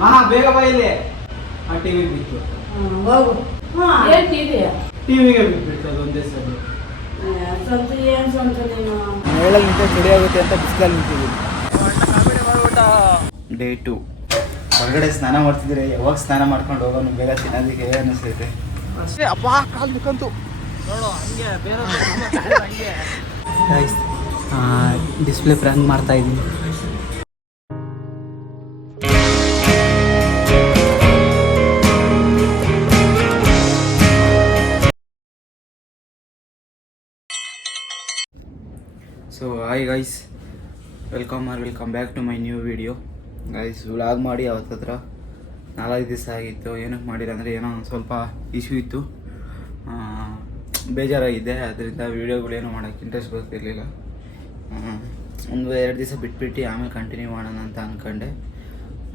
ಮಹಾ ಬೇಗ ಬಾ ಇಲ್ಲಿ. ಆ ಟಿವಿ ಬಿತ್ತು ಹೋಗು. ಹಾಂ ಏನ್ ಟಿವಿ ಟಿವಿಗೆ ಬಿಟ್ಬಿಟ್ಟು ಅದೊಂದೇ ಸಲ. ಏನು ನೀನು? ಚಳಿ ಆಗುತ್ತೆ ಅಂತ ಬಿಸಿಲಲ್ಲಿ ಡೇ ಟು ಹೊರಗಡೆ ಸ್ನಾನ ಮಾಡ್ತಿದ್ರೆ ಯಾವಾಗ ಸ್ನಾನ ಮಾಡ್ಕೊಂಡು ಹೋಗೋನು ಬೇಗ ತಿನ್ನೋದಕ್ಕೆ ಅನಿಸ್ತೈತೆ ಅಷ್ಟೇ ಅಪ್ಪ ಕಾಲು ಬಿಕ್ಕಂತು ಡಿಸ್ಪ್ಲೇ ಪ್ರ್ಯಾಂಕ್ ಮಾಡ್ತಾ ಇದ್ದೀನಿ. Hi guys welcome or welcome back to my new video guys vlog ಮಾಡಿ ಅವತ್ತತ್ರ ನಾಲ್ಕು ದಿವಸ ಆಗಿತ್ತು. ಏನಕ್ಕೆ ಮಾಡಿಲ್ಲ ಅಂದರೆ ಏನೋ ಒಂದು ಸ್ವಲ್ಪ ಇಶ್ಯೂ ಇತ್ತು. ಆ, ಬೇಜಾರಾಗಿದ್ದೆ ಅದರಿಂದ ವೀಡಿಯೋಗಳೇನು ಮಾಡೋಕ್ಕೆ ಇಂಟ್ರೆಸ್ಟ್ ಬರ್ತಿರ್ಲಿಲ್ಲ. ಒಂದು ಎರಡು ದಿವಸ ಬಿಟ್ಬಿಟ್ಟು ಆಮೇಲೆ ಕಂಟಿನ್ಯೂ ಮಾಡೋಣ ಅಂತ ಅಂದ್ಕೊಂಡೆ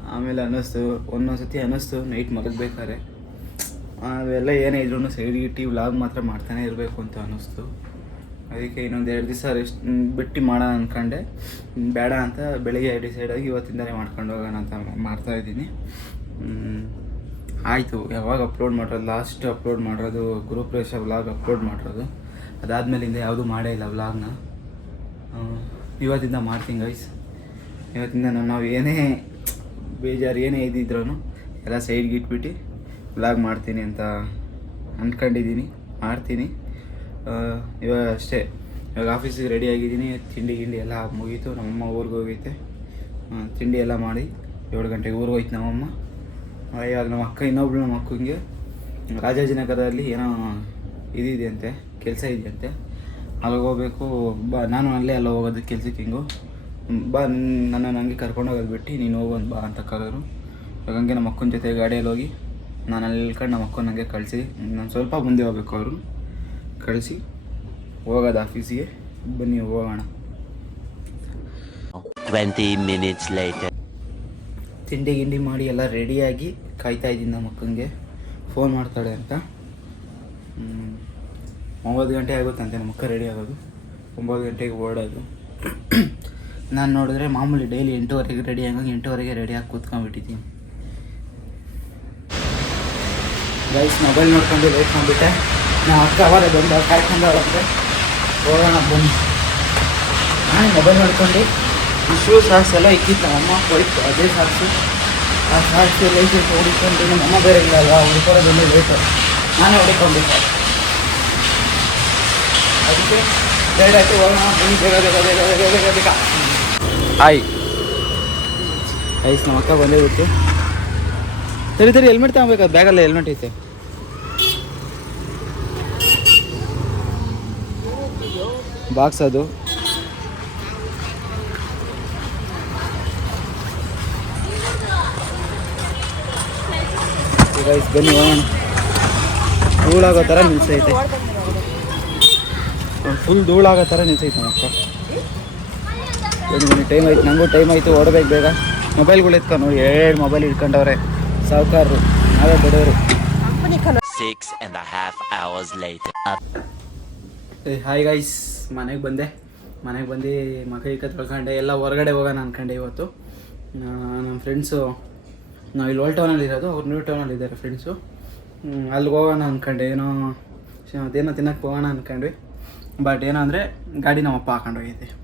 ಆಮೇಲೆ ಅನ್ನಿಸ್ತು ಒಂದೊಂದು ಸತಿ ಅನ್ನಿಸ್ತು ನೈಟ್ ಮಲಗಬೇಕಾದ್ರೆ. ಅವೆಲ್ಲ ಏನೇ ಇದ್ರೂ ಸೈಡ್ ಇಟ್ಟು ವ್ಲಾಗ್ ಮಾತ್ರ ಮಾಡ್ತಾನೆ ಇರಬೇಕು ಅಂತ ಅನ್ನಿಸ್ತು. ಅದಕ್ಕೆ ಇನ್ನೊಂದು ಎರಡು ದಿವಸ ರೆಸ್ಟ್ ಬಿಟ್ಟು ಮಾಡೋಣ ಅಂದ್ಕೊಂಡೆ ಬೇಡ ಅಂತ ಬೆಳಿಗ್ಗೆ ಡಿಸೈಡ್ ಆಗಿ ಇವತ್ತಿಂದಲೇ ಮಾಡ್ಕೊಂಡು ಹೋಗೋಣ ಅಂತ ಮಾಡ್ತಾ ಇದ್ದೀನಿ. ಆಯಿತು. ಯಾವಾಗ ಅಪ್ಲೋಡ್ ಮಾಡಿರೋದು? ಲಾಸ್ಟ್ ಅಪ್ಲೋಡ್ ಮಾಡಿರೋದು ಗ್ರೂಪ್ ರೇಷ ವ್ಲಾಗ್ ಅಪ್ಲೋಡ್ ಮಾಡಿರೋದು ಅದಾದಮೇಲಿಂದ ಯಾವುದೂ ಮಾಡೇ ಇಲ್ಲ ವ್ಲಾಗ್ನ ಇವತ್ತಿಂದ ಮಾಡ್ತೀನಿ ಗೈಸ್ ಇವತ್ತಿಂದ ನಾನು ನಾವು ಏನೇ ಬೇಜಾರು ಏನೇ ಇದ್ದಿದ್ರು ಎಲ್ಲ ಸೈಡ್ಗೆ ಇಟ್ಬಿಟ್ಟು ವ್ಲಾಗ್ ಮಾಡ್ತೀನಿ ಅಂತ ಅಂದ್ಕೊಂಡಿದ್ದೀನಿ ಮಾಡ್ತೀನಿ. ಇವಾಗ ಅಷ್ಟೇ. ಇವಾಗ ಆಫೀಸಿಗೆ ರೆಡಿ ಆಗಿದ್ದೀನಿ. ತಿಂಡಿ ಗಿಂಡಿ ಎಲ್ಲ ಮುಗೀತು. ನಮ್ಮಮ್ಮ ಊರಿಗೆ ಹೋಗೈತೆ. ತಿಂಡಿ ಎಲ್ಲ ಮಾಡಿ ಏಳು ಗಂಟೆಗೆ ಊರಿಗೆ ಹೋಯ್ತು ನಮ್ಮಮ್ಮ. ಇವಾಗ ನಮ್ಮ ಅಕ್ಕ ಇನ್ನೊಬ್ಳು ನಮ್ಮ ಅಕ್ಕಂಗೆ ರಾಜಾಜಿನಗರದಲ್ಲಿ ಏನೋ ಇದಿದೆಯಂತೆ, ಕೆಲಸ ಇದೆಯಂತೆ. ಅಲ್ಲಿಗೆ ಹೋಗ್ಬೇಕು. ಬಾ, ನಾನು ಅಲ್ಲೇ ಅಲ್ಲ ಹೋಗೋದು ಕೆಲ್ಸಕ್ಕೆ ಹಿಂಗು ಬಾ, ನನ್ನ ನನಗೆ ಕರ್ಕೊಂಡು ಹೋಗೋದು ಬಿಟ್ಟು ನೀನು ಹೋಗೋದು ಬಾ ಅಂತ ಕರೆದ್ರು. ಇವಾಗ ಹಂಗೆ ನಮ್ಮ ಅಕ್ಕನ ಜೊತೆ ಗಾಡಿಯಲ್ಲಿ ಹೋಗಿ ನಾನು ಅಲ್ಲಿ ಇಳ್ಕೊಂಡು ನಮ್ಮ ಅಕ್ಕನ ನನಗೆ ಕಳಿಸಿ. ನಾನು ಸ್ವಲ್ಪ ಮುಂದೆ ಹೋಗ್ಬೇಕು ಅವರು. ಕಳಿಸಿ. ಹೋಗೋದು ಆಫೀಸಿಗೆ. ಬನ್ನಿ ಹೋಗೋಣ. ಟ್ವೆಂಟಿ ಮಿನಿಟ್ಸ್ ಲೈಟ್ ತಿಂಡಿ ಗಿಂಡಿ ಮಾಡಿ ಎಲ್ಲ ರೆಡಿಯಾಗಿ ಕಾಯ್ತಾ ಇದ್ದೀನಿ ನಮ್ಮ ಅಕ್ಕಂಗೆ. ಫೋನ್ ಮಾಡ್ತಾಳೆ ಅಂತ. ಒಂಬತ್ತು ಗಂಟೆ ಆಗುತ್ತಂತೆ ನಮ್ಮ ಅಕ್ಕ ರೆಡಿ ಆಗೋದು. ಒಂಬತ್ತು ಗಂಟೆಗೆ ಓಡೋದು. ನಾನು ನೋಡಿದ್ರೆ ಮಾಮೂಲಿ ಡೈಲಿ ಎಂಟೂವರೆಗೆ ರೆಡಿ ಆಗೋಂಗೆ ಎಂಟೂವರೆಗೆ ರೆಡಿಯಾಗಿ ಕೂತ್ಕೊಂಡ್ಬಿಟ್ಟಿದ್ದೀನಿ. ಗೈಸ್ ಮೊಬೈಲ್ ನೋಡ್ಕೊಂಡು ಲೇಟ್ ಮಾಡಿಬಿಟ್ಟೆ. ನಾವು ಅಕ್ಕ ಅವರೇ ಬಂದು ಕಾಯ್ಕೊಂಡು ಹೋಗುತ್ತೆ ಹೋಗೋಣ, ಬನ್ನಿ. ನಾನು ಮೊಬೈಲ್ ನೋಡ್ಕೊಂಡು ಶೂ ಸಾಕ್ಸ್ ಎಲ್ಲ ಇಕ್ಕಿತ್ತು ನಮ್ಮಮ್ಮ ಹೋಯ್ತು, ಅದೇ ಸಾಕ್ಸು ಆ ಸಾಕ್ಸ್ ಲೈಸೆನ್ಸ್ ಹೊಡಿಕೊಂಡು ನಮ್ಮಮ್ಮ ಬೇರೆ ಇಲ್ಲ ಅಲ್ವಾ? ಹುಡ್ಕೊಡೋದೊಂದು ಲೇಟು. ನಾನೇ ಹೊಡಿಕೊಂಡ್ಬಿಟ್ಟೆ ಅದಕ್ಕೆ ಬೇಡ ಆಯ್ತು, ಹೋಗೋಣ, ಬನ್ನಿ. ಬೇಗ ಬೇಗ ಬೇಗ ಬೇಗ ಬೇಗ ಬೇಗ ಆಯ್ ಐಸ್ ನಮ್ಮ ಅಕ್ಕ ಬಂದೇ ಬಿಟ್ಟು ಸರಿ ಸರಿ ಹೆಲ್ಮೆಟ್ ತಗೋಬೇಕಾ? ಬ್ಯಾಗಲ್ಲ ಹೆಲ್ಮೆಟ್ ಐತೆ. ಬಾಕ್ಸ್ ಅದು. ಗೈಸ್ ಬನ್ನಿ ಹೋಗೋಣ. ಧೂಳಾಗೋ ಥರ ನಿಲ್ಸೈತೆ. ಫುಲ್ ಧೂಳಾಗೋ ಥರ ನಿಲ್ಸೈತೆ ನಮ್ಮ ಅಕ್ಕ ಬನ್ನಿ ಬನ್ನಿ ಟೈಮ್ ಆಯ್ತು. ನನಗೂ ಟೈಮ್ ಆಯಿತು. ಓಡಬೇಕು ಬೇಗ. ಮೊಬೈಲ್ಗಳು ಎತ್ಕೊಂಡು ನೋಡಿ. ಎರಡು ಮೊಬೈಲ್ ಇಟ್ಕೊಂಡವ್ರೆ ಸಾವುಕಾರರು. ನಾವೇ ಬಡವರು. ಹಾಯ್ ಗೈಸ್ ಮನೆಗೆ ಬಂದೆ. ಮನೆಗೆ ಬಂದು ಮಗ ಈಗ ತೊಳ್ಕೊಂಡೆ. ಎಲ್ಲ ಹೊರಗಡೆ ಹೋಗೋಣ ಅನ್ಕೊಂಡೆ ಇವತ್ತು. ನಮ್ಮ ಫ್ರೆಂಡ್ಸು ನಾವು ಇಲ್ಲಿ ಓಲ್ಡ್ ಟೌನಲ್ಲಿ ಇರೋದು. ಅವ್ರು ನ್ಯೂ ಟೌನಲ್ಲಿ ಇದ್ದಾರೆ ಫ್ರೆಂಡ್ಸು ಅಲ್ಲಿಗೆ ಹೋಗೋಣ ಅಂದ್ಕೊಂಡೆ ಏನೋ ಅದೇನೋ ತಿನ್ನಕ್ಕೆ ಹೋಗೋಣ ಅಂದ್ಕೊಂಡ್ವಿ ಬಟ್ ಏನೋ ಅಂದರೆ, ಗಾಡಿ ನಮ್ಮಪ್ಪ ಹಾಕೊಂಡು ನಮ್ಮ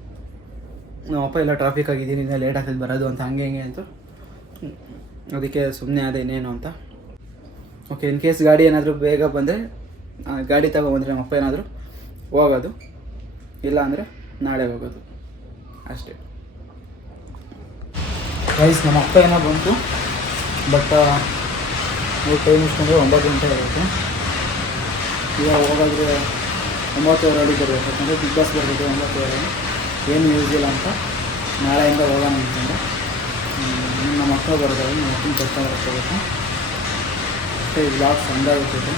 ನಮ್ಮಪ್ಪ ಎಲ್ಲ ಟ್ರಾಫಿಕ್ ಆಗಿದ್ದೀನಿ ಲೇಟ್ ಆಗ್ತದೆ ಬರೋದು ಅಂತ, ಹಂಗೆ ಹಿಂಗೆ ಅಂತ. ಅದಕ್ಕೆ ಸುಮ್ಮನೆ ಅದೇ ಇನ್ನೇನು ಅಂತ. ಓಕೆ ಇನ್ ಕೇಸ್ ಗಾಡಿ ಏನಾದರೂ ಬೇಗ ಬಂದರೆ ಗಾಡಿ ತಗೊಬಂದರೆ ನಮ್ಮಪ್ಪ ಏನಾದರೂ ಹೋಗೋದು. ಇಲ್ಲ ಅಂದರೆ ನಾಳೆ ಹೋಗೋದು. ಅಷ್ಟೇ. ಪ್ರೈಸ್ ನಮ್ಮ ಅಪ್ಪ ಏನೋ ಬಂತು ಬಟ್ ನೀವು ಟೈಮ್ ಇಸ್ಕೊಂಡ್ರೆ ಒಂಬತ್ತು ಗಂಟೆ ಆಗುತ್ತೆ. ಈಗ ಹೋಗೋದ್ರೆ ಒಂಬತ್ತುವರೆ ಅಡಿ ಬರಬೇಕು ಯಾಕಂದರೆ ಬಿಗ್ ಬಾಸ್ ಬರ್ತದೆ ಒಂಬತ್ತುವರೆ. ಏನು ಯೂಸ್ ಇಲ್ಲ ಅಂತ ನಾಳೆಯಿಂದ ಹೋಗೋಣ ಅಂತಂದರೆ. ನಮ್ಮ ಅಕ್ಕ ಬರೋದಾದ್ರೆ ನಮ್ಮ ಅಪ್ಪನ ಕಷ್ಟ ಬರ್ಕೋಬೇಕು ಅಷ್ಟೇ ಬ್ಲಾಗ್ ಸಂದಾಗುತ್ತದೆ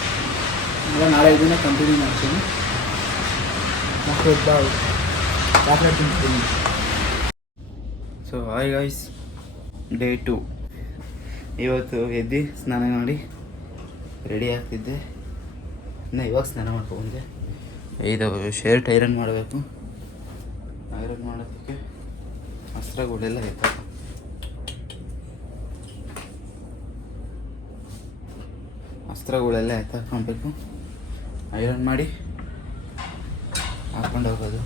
ಇಲ್ಲ ನಾಳೆ ಇದನ್ನೇ ಕಂಟಿನ್ಯೂ ಮಾಡ್ತೀನಿ. So hi guys day two ಇವತ್ತು ಎದ್ದು ಸ್ನಾನ ಮಾಡಿ ರೆಡಿ ಆಗ್ತಿದ್ದೆ. ಇನ್ನು ಇವಾಗ ಸ್ನಾನ ಮಾಡ್ಕೊಂಡೆ ಇದು ಶರ್ಟ್ ಐರನ್ ಮಾಡಬೇಕು. ಐರನ್ ಮಾಡೋದಕ್ಕೆ ಅಸ್ತ್ರಗಳೆಲ್ಲ ಆಯ್ತು ಅಸ್ತ್ರಗಳೆಲ್ಲ ಎತ್ತಾಕೊಬೇಕು ಐರನ್ ಮಾಡಿ ಹಾಕೊಂಡು ಹೋಗೋದು.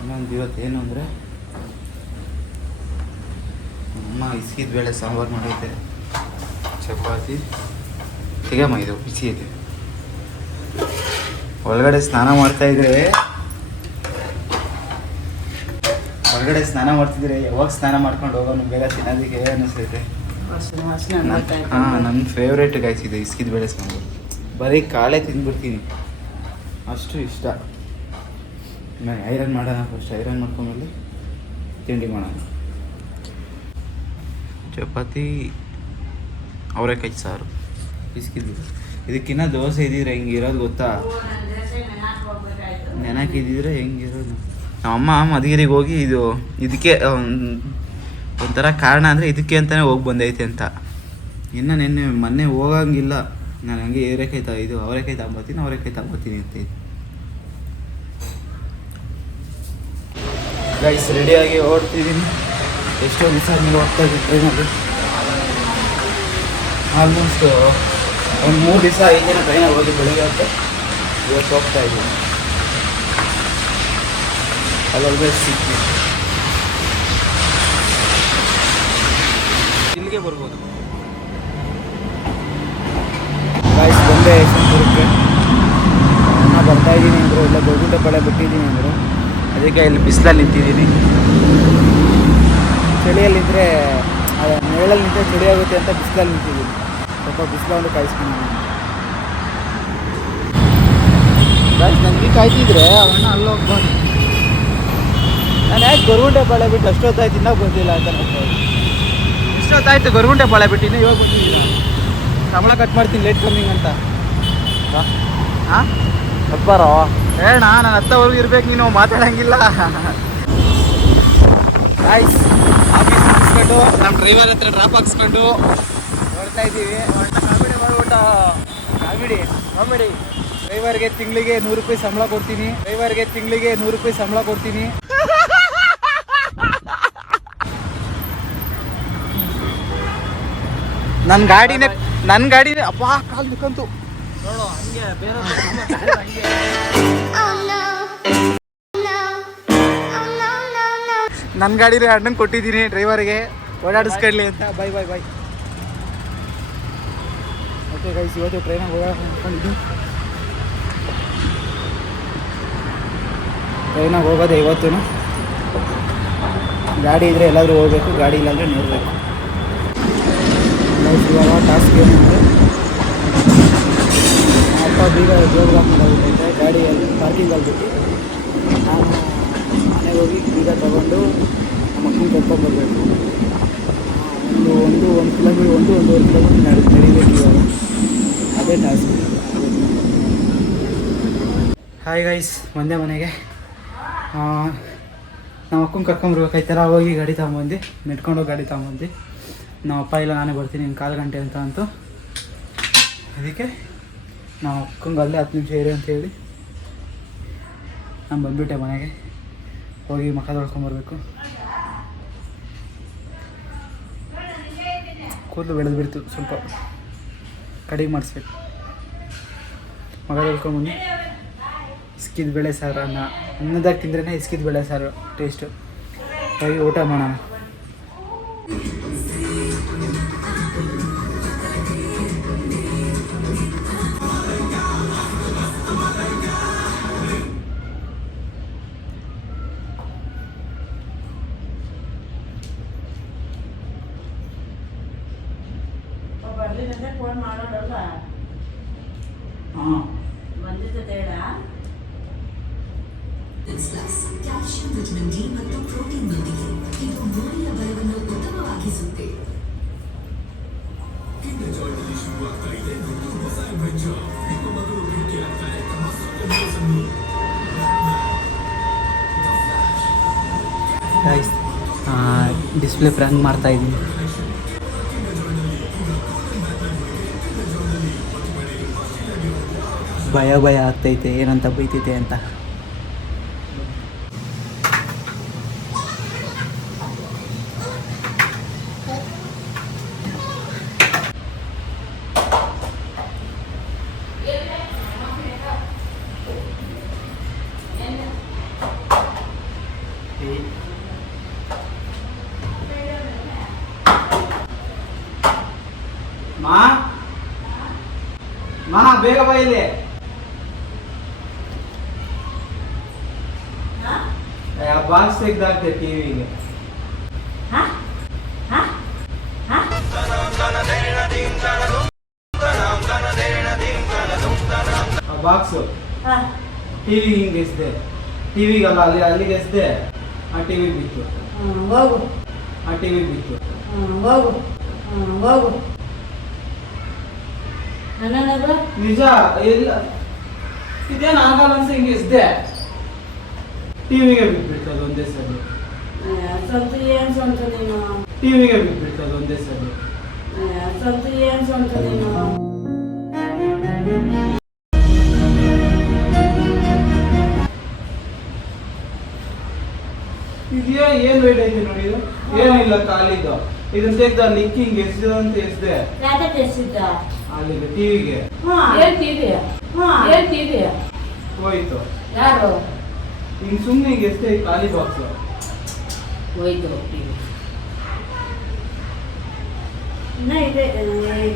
ಇನ್ನೊಂದು ಇವತ್ತು ಏನು ಅಂದರೆ ಅಮ್ಮ ಇಸ್ಕಿದ ಬೇಳೆ ಸಾಂಬಾರು ಮಾಡೈತೆ ಚಪಾತಿ ತೆಗಮ್ಮ ಇದು ಬಿಸಿ ಐತೆ ಒಳಗಡೆ ಸ್ನಾನ ಮಾಡ್ತಾ ಇದ್ರೆ ಹೊರಗಡೆ ಸ್ನಾನ ಮಾಡ್ತಿದ್ರೆ ಯಾವಾಗ ಸ್ನಾನ ಮಾಡ್ಕೊಂಡು ಹೋಗೋನು ಬೇಗ ತಿನ್ನೋದಕ್ಕೆ ಅನಿಸ್ತೈತೆ. ಹಾಂ ನನ್ನ ಫೇವ್ರೇಟ್ ಗಾಯ್ಸಿದೆ ಇಸ್ಕಿದ ಬೇಳೆ ಸಾಂಬಾರು. ಬರೀ ಕಾಳೆ ತಿಂದ್ಬಿಡ್ತೀನಿ. ಅಷ್ಟು ಇಷ್ಟ. ನಾನು ಐರನ್ ಮಾಡೋಣ, ಫಸ್ಟ್ ಐರನ್ ಮಾಡ್ಕೊಂಡ್ಮೇಲೆ ತಿಂಡಿ ಮಾಡೋಣ. ಚಪಾತಿ, ಅವರೆಕಾಯಿ ಸಾರು. ಇಸ್ಕಿದ್ದು ಇದಕ್ಕಿನ್ನ ದೋಸೆ ಇದ್ದಿದ್ರೆ ಹೆಂಗೆ ಇರೋದು ಗೊತ್ತಾ. ನೆನಕಿದ್ದಿದ್ರೆ ಹೆಂಗಿರೋದು ನಮ್ಮಮ್ಮ ಮಧುಗಿರಿಗೆ ಹೋಗಿ ಇದು, ಇದಕ್ಕೆ ಒಂಥರ ಕಾರಣ ಅಂದರೆ ಇದಕ್ಕೆ ಅಂತಲೇ ಹೋಗಿ ಬಂದೈತೆ ಅಂತ. ಇನ್ನು ನಿನ್ನೆ ಮೊನ್ನೆ ಹೋಗಂಗಿಲ್ಲ. ನಾನು ಹಂಗೆ ಏರೆಕಾಯಿ ತ ಇದು ಅವರೆಕಾಯಿ ತಗೊಂಬರ್ತೀನಿ ಅವರೆಕಾಯಿ ತಗೊಂಬರ್ತೀನಿ ಅಂತ ಗೈಸ್ ರೆಡಿಯಾಗಿ ಓಡ್ತಿದ್ದೀನಿ. ಎಷ್ಟೋ ದಿವಸ ನೀವು ಹೋಗ್ತಾ ಇದ್ದೀನಿ ಟ್ರೈನಲ್ಲಿ ಆಲ್ಮೋಸ್ಟ್ ಒಂದು ಮೂರು ದಿವಸ ಐದು ದಿನ ಟ್ರೈನಲ್ಲಿ ಹೋಗಿ ಬೆಳಿಗ್ಗೆ ಇವತ್ತು ಹೋಗ್ತಾ ಇದ್ದೀನಿ. ಅಲ್ಲೊಳಗೆ ಸಿಕ್ಕಿ ಇಲ್ಲಿಗೆ ಬರ್ಬೋದು ಗಾಯ್ಸ್ ಬಂದೆ ಯಶವಂತಪುರಕ್ಕೆ ಅಣ್ಣ ಬರ್ತಾ ಇದ್ದೀನಿ ಅಂದರು ಇಲ್ಲ ಗೋಗುಂಟೆ ಕಡೆ ಬಿಟ್ಟಿದ್ದೀನಿ ಅಂದರು. ಅದಕ್ಕೆ ಇಲ್ಲಿ ಬಿಸಿಲಲ್ಲಿ ನಿಂತಿದ್ದೀನಿ ಚಳಿಯಲ್ಲಿದ್ದರೆ ನೆರಳಲ್ಲಿ ನಿಂತರೆ ಚಳಿ ಆಗುತ್ತೆ ಅಂತ ಬಿಸಿಲಲ್ಲಿ ನಿಂತಿದ್ದೀನಿ. ಸ್ವಲ್ಪ ಬಿಸಿಲನ್ನು ಕಾಯಿಸ್ಕೊಂಡು ಗಾಯ್ಸ್ ನನಗೆ ಕಾಯ್ತಿದ್ರೆ ಅವಣ್ಣ ಅಲ್ಲೋಗಿ ಬಂದು. ನಾನು ಯಾಕೆ ಗೊರಗುಂಟೆ ಪಾಳೆ ಬಿಟ್ಟು ಅಷ್ಟೊತ್ತಾಯ್ತು ಇನ್ನೂ ಬಂದಿಲ್ಲ ಅಂತ ಎಷ್ಟೊತ್ತಾಯ್ತು ಗೊರಗುಂಟೆ ಪಾಳೆ ಬಿಟ್ಟು ಇನ್ನೂ ಇವಾಗ ಬಂದಿಲ್ಲ. ಸಂಬಳ ಕಟ್ ಮಾಡ್ತೀನಿ ಲೇಟ್ ಕಮ್ಮಿಂಗ್ ಅಂತ. ಹಾಂ ಬರೋ ಹೇಳ ನಾನು ಹತ್ತವರೆಗೂ ಇರ್ಬೇಕು, ನೀನು ಮಾತಾಡಂಗಿಲ್ಲ. ಆಯ್ಸ್ ನಮ್ಮ ಡ್ರೈವರ್ ಹತ್ರ ಡ್ರಾಪ್ ಹಾಕ್ಸ್ಕೊಂಡು ಹೊರಡ್ತಾ ಇದ್ದೀವಿ. ಹೊರಟ ಕಾಮಿಡಿ ಮಾಡ್ಬಿಟ್ಟು, ಕಾಮಿಡಿ ಕಾಮಿಡಿ. ಡ್ರೈವರ್ಗೆ ತಿಂಗಳಿಗೆ ನೂರು ರೂಪಾಯಿ ಸಂಬಳ ಕೊಡ್ತೀನಿ. ಡ್ರೈವರ್ಗೆ ತಿಂಗಳಿಗೆ ನೂರು ರೂಪಾಯಿ ಸಂಬಳ ಕೊಡ್ತೀನಿ. ನನ್ನ ಗಾಡಿನೇ ನನ್ನ ಗಾಡಿನೇ ಅಪ್ಪ ಕಾಲು ದುಕ್ಕಂತು ನನ್ನ ರೀ ಅಣ್ಣಂಗೆ ಕೊಟ್ಟಿದ್ದೀನಿ ಡ್ರೈವರ್ಗೆ. ಓಡಾಡಿಸ್ಕೊಳ್ಳಿ ಅಂತ. Bye bye bye. Okay guys ಇವತ್ತು ಟ್ರೈನಾಗ ಹೋಗೋಣ ಅಂದ್ಕೊಂಡಿದ್ದೀನಿ. ಟ್ರೈನಾಗ ಹೋಗೋದೆ ಇವತ್ತು ಗಾಡಿ ಇದ್ರೆ ಎಲ್ಲಾದರೂ ಹೋಗ್ಬೇಕು, ಗಾಡಿ ಇಲ್ಲಾಂದ್ರೆ ನೋಡಬೇಕು. ಇವಾಗ ಟಾಸ್ಕ್ ಏನು ಅಪ್ಪ ಬೀಗ ಜೋಗ ಹಾಕೊಂಡೋಗ್ಬಿಟ್ಟೈತೆ ಗಾಡಿಯಲ್ಲಿ ಪಾರ್ಕಿಂಗಲ್ಲಿ ಬಿಟ್ಟು ನಾನು ಮನೆಗೆ ಹೋಗಿ ಬೀಗ ತಗೊಂಡು ನಮ್ಮ ಅಕ್ಕನ ಕರ್ಕೊಂಡ್ಬರ್ಬೇಕು ಒಂದು ಒಂದು ಒಂದು ಕಿಲೋಮೀಟ್ರ್ ಒಂದು, ಒಂದೂವರೆ ಕಿಲೋಮೀಟ್ರ್ ನಡೆ, ನಡಿಬೇಕು ಇವಾಗ. ಅದೇ ಟಾಸ್ಕ್ ಹಾಯ್ ಗೈಸ್ ಒಂದೇ ಮನೆಗೆ. ನಮ್ಮ ಅಕ್ಕನ ಕರ್ಕೊಂಬರ್ಬೇಕಾಯ್ತಲ್ಲ ಹೋಗಿ ಗಾಡಿ ತೊಗೊಂಬಂದು ನೆಟ್ಕೊಂಡೋಗಿ ಗಾಡಿ ತೊಗೊಂಬಂದು ನಮ್ಮ ಅಪ್ಪ ಇಲ್ಲ, ನಾನೇ ಬರ್ತೀನಿ, ಇನ್ನು ಕಾಲು ಗಂಟೆ ಅಂತ ಅಂತೂ. ಅದಕ್ಕೆ ನಾವು ಅಕ್ಕಂಗೆ ಅಲ್ಲೇ ಹತ್ತು ನಿಮಿಷ ಇರಿ ಅಂತ ಹೇಳಿ ನಾನು ಬಂದುಬಿಟ್ಟೆ ಮನೆಗೆ. ಹೋಗಿ ಮಖ ತೊಳ್ಕೊಂಬರ್ಬೇಕು ಕೂದಲು ಬೆಳೆದು ಬಿಡ್ತು, ಸ್ವಲ್ಪ ಕಡಿಮೆ ಮಾಡಿಸ್ಬೇಕು. ಮಗ ತೊಳ್ಕೊಂಬಂದು ಇಸ್ಕಿದ ಬೇಳೆ ಸಾರು ಅನ್ನ. ಅನ್ನದಾಗ ತಿಂದ್ರೇ ಇಸ್ಕಿದ ಬೇಳೆ ಸಾರು ಟೇಸ್ಟು ಹೋಗಿ ಊಟ ಮಾಡೋಣ. ಕ್ಯಾಲ್ಸಿಯಂ ವಿಟಮಿನ್ ಡಿ ಮತ್ತು ಪ್ರೋಟೀನ್ನೊಂದಿಗೆ ಇದು ಮೂಳೆಯ ಬಲವನ್ನು ಉತ್ತಮವಾಗಿಸುತ್ತೆ ಗೈಸ್ ಡಿಸ್ಪ್ಲೇ ಪ್ರ್ಯಾಂಕ್ ಮಾಡ್ತಾ ಇದ್ದೀನಿ ಭಯ ಭಯ ಆಗ್ತೈತೆ ಏನಂತ ಬೈತೈತೆ ಅಂತ ಹಾ ಬೇಗ ಬಾ ಇಲ್ಲಿ ಹಾ? ಬಾಕ್ಸ್ ತೆಗ್ದಾಕ್ತೆ ಟಿವಿಗೆ ಹಾ? ಹಾ? ಹಾ? ಆ ಬಾಕ್ಸು ಹಾ. ಟಿವಿ ಹಿಂಗೆ ಎಸ್ದೆ ಟಿವಿಗಲ್ಲ ಅಲ್ಲಿ ಅಲ್ಲಿಗೆ ಎಸ್ದೆ ಆ ಟಿವಿಗೆ ಬಿತ್ತು ಹ್ಮ್, ಹೋಗು ಆ ಟಿವಿಗೆ ಬಿತ್ತು ಹ್ಮ್, ಹೋಗು ಹ್ಮ್, ಹೋಗು ನನ್ನನ್ನ ನಿಜ ಇಲ್ಲ ಇದೇನು ಆಗಲ್ಲ ಅಂತ ಹಿಂಗೆ ಇಸ್ದೆ ಟಿವಿಗೆ ಬಿಟ್ಬಿಡ್ತು ಅದು ಒಂದೇ ಸರಿ ಸ್ವಂತ ಏನ್ ಸ್ವಂತ ನೀನು? ಟಿವಿಗೆ ಬಿಟ್ಬಿಡ್ತು ಅದು ಒಂದೇ ಸರಿ ಸ್ವಂತ ಏನ್ ಸ್ವಂತ ನೀನು? ಇದೆಯಾ? ಏನು ವೇಟ್ ಐತಿ ನೋಡಿ ಇದು? ಏನಿಲ್ಲ ಕಾಲಿದ್ದು ಇದನ್ನ ತೆಗ್ದ ನಿಕ್ಕಿ ಹಿಂಗೆ ಎಸ್ದೆ ಅಂತ ಎಸ್ದೆ ಯಾಕೆ ತೆಗ್ಸಿದ್ದ? ಅಲ್ಲಿಗೆ ಟಿವಿಗೆ ಹಾ ಏನ್ ಟಿವಿ ಹಾ ಏನ್ ಟಿವಿ ಹೋಯ್ತು ಯಾರು ಹಿಂಗೆ ಸುಮ್ಮನೆ ಹಿಂಗೆ ಎಸ್ದೆ ಈ ಖಾಲಿ ಬಾಕ್ಸ್ ಹೋಯ್ತು ಟಿವಿ ಇನ್ನ ಇದೆ ಏ,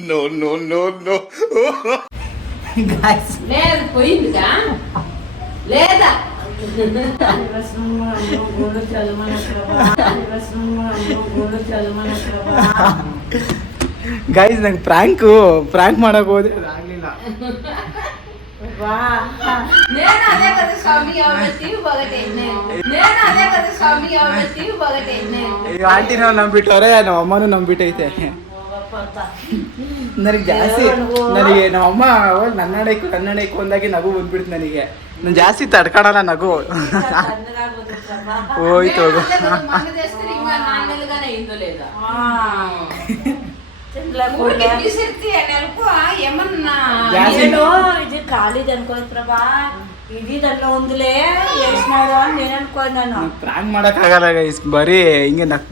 no, no, no, no. లేదు పోయిందిగా లేదా దేవస్నమ్మ అమ్మ గోలు చలమన ಗೈಸ್ ನಂಗೆ ಪ್ರ್ಯಾಂಕು ಪ್ರಾಂಕ್ ಮಾಡಕ್ ಹೋದೆ. ಅದಾಗ್ಲಿಲ್ಲ ಆಂಟಿ ನಾವು ನಂಬಿಟ್ಟವ್ರೆ ನಮ್ಮ ಅಮ್ಮನೂ ನಂಬಿಟ್ಟೈತೆ ನನಗೆ ಜಾಸ್ತಿ ನನಗೆ ನಮ್ಮ ಅಮ್ಮ ನನ್ನಡೈಕು ನನ್ನಡೈಕು ಅಂದಾಗೆ ನಗು ಬಂದ್ಬಿಡ್ತು ನನಗೆ. ನಾನು ಜಾಸ್ತಿ ತಡ್ಕೊಳಲ್ಲ ನಗು. ಹೋಯ್ತು ನಾನು. ಪ್ರಾಂಕ್ ಮಾಡಕ್ ಗೈಸ್ ಬರೀ ಹಿಂಗೆ ನಕ್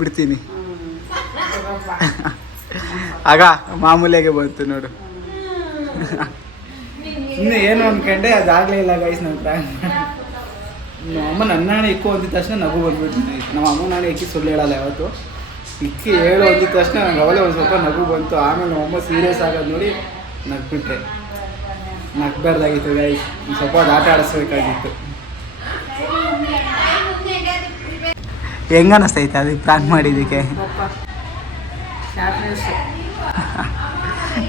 ಆಗ ಮಾಮೂಲಿಯಾಗೆ ಬಂತು ನೋಡು. ಇನ್ನು ಏನು ಅನ್ಕಂಡೆ ಅದಾಗ್ಲೇ ಇಲ್ಲ ಗೈಸ್ ನಾವು ಪ್ರಾಂಕ್ ನಮ್ಮ ಅಮ್ಮ ನನ್ನ ಇಕ್ಕು ಅಂದಿದ ತಕ್ಷಣ ನಗು ಬಂದ್ಬಿಡ್ತೀನಿ ನಮ್ಮ ಅಮ್ಮ ನಾನು ಇಕ್ಕಿ ಸುಳ್ಳು ಹೇಳಲ್ಲ ಯಾವತ್ತು. ಇಕ್ಕಿ ಹೇಳು ಅಂದಿದ ತಕ್ಷಣ ನಂಗೆ ಅವಲೇ ಒಂದು ಸ್ವಲ್ಪ ನಗು ಬಂತು. ಆಮೇಲೆ ನಮ್ಮ ಅಮ್ಮ ಸೀರಿಯಸ್ ಆಗೋದು ನೋಡಿ ನಗ್ಬಿಟ್ಟೆ ನಗ್ಬಾರ್ದಾಗಿತ್ತು ಗೈಸ್ ಒಂದು ಸ್ವಲ್ಪ ಆಟ ಆಡಿಸ್ಬೇಕಾಗಿತ್ತು. ಹೆಂಗ ಅನಿಸ್ತೈತೆ ಅದಕ್ಕೆ ಪ್ಲ್ಯಾನ್ ಮಾಡಿದ್ದಕ್ಕೆ?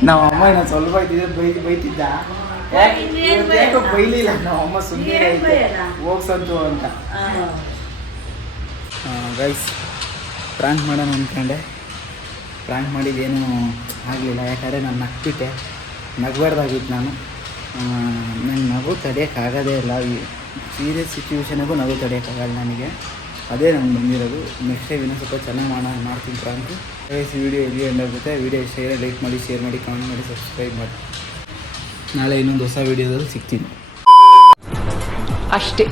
ನಮ್ಮ ಅಮ್ಮ ಇನ್ನೊಂದು ಸ್ವಲ್ಪ ಇದ್ದಿದ್ದೆ ಬೈ ಬೈತಿದ್ದ. ಯಾಕೆ ಬೈಲಿಲ್ಲ. ನಮ್ಮ ಅಮ್ಮ ಸುಮ್ಮನೆ ಹೋಗ್ಸಂತು ಅಂತ. ಗೈಸ್ ಪ್ರಾಂಕ್ ಮಾಡೋಣ ಅಂದ್ಕೊಂಡೆ ಪ್ರ್ಯಾಂಕ್ ಮಾಡಿದ್ದೇನು ಆಗಲಿಲ್ಲ. ಯಾಕಂದರೆ ನಾನು ನಗ್ಬಿಟ್ಟೆ. ನಗಬಾರ್ದಾಗಿತ್ತು ನಾನು. ನಂಗೆ ನಗು ತಡೆಯೋಕ್ಕಾಗೋದೇ ಇಲ್ಲ. ಈ ಸೀರಿಯಸ್ ಸಿಚುವೇಶನಿಗೂ ನಗು ತಡೆಯೋಕ್ಕಾಗಲ್ಲ ನನಗೆ. ಅದೇ ನಂಗೆ ಬಂದಿರೋದು. ನೆಕ್ಸ್ಟ್ ಟೈಮ್ ಇನ್ನೂ ಸ್ವಲ್ಪ ಚೆನ್ನಾಗಿ ಮಾಡೋಣ ಮಾಡ್ತೀನಿ ಪ್ರಾಂಕು ಗೈಸ್ ವಿಡಿಯೋ ಎಲ್ಲಿ ಎಂಡಾಗುತ್ತೆ ವಿಡಿಯೋ ಇಷ್ಟ ಲೈಕ್ ಮಾಡಿ ಶೇರ್ ಮಾಡಿ ಕಾಮೆಂಟ್ ಮಾಡಿ ಸಬ್ಸ್ಕ್ರೈಬ್ ಮಾಡಿ. ನಾಳೆ ಇನ್ನೊಂದು ಹೊಸ ವೀಡಿಯೋದಲ್ಲಿ ಸಿಗ್ತೀನಿ. ಅಷ್ಟೇ.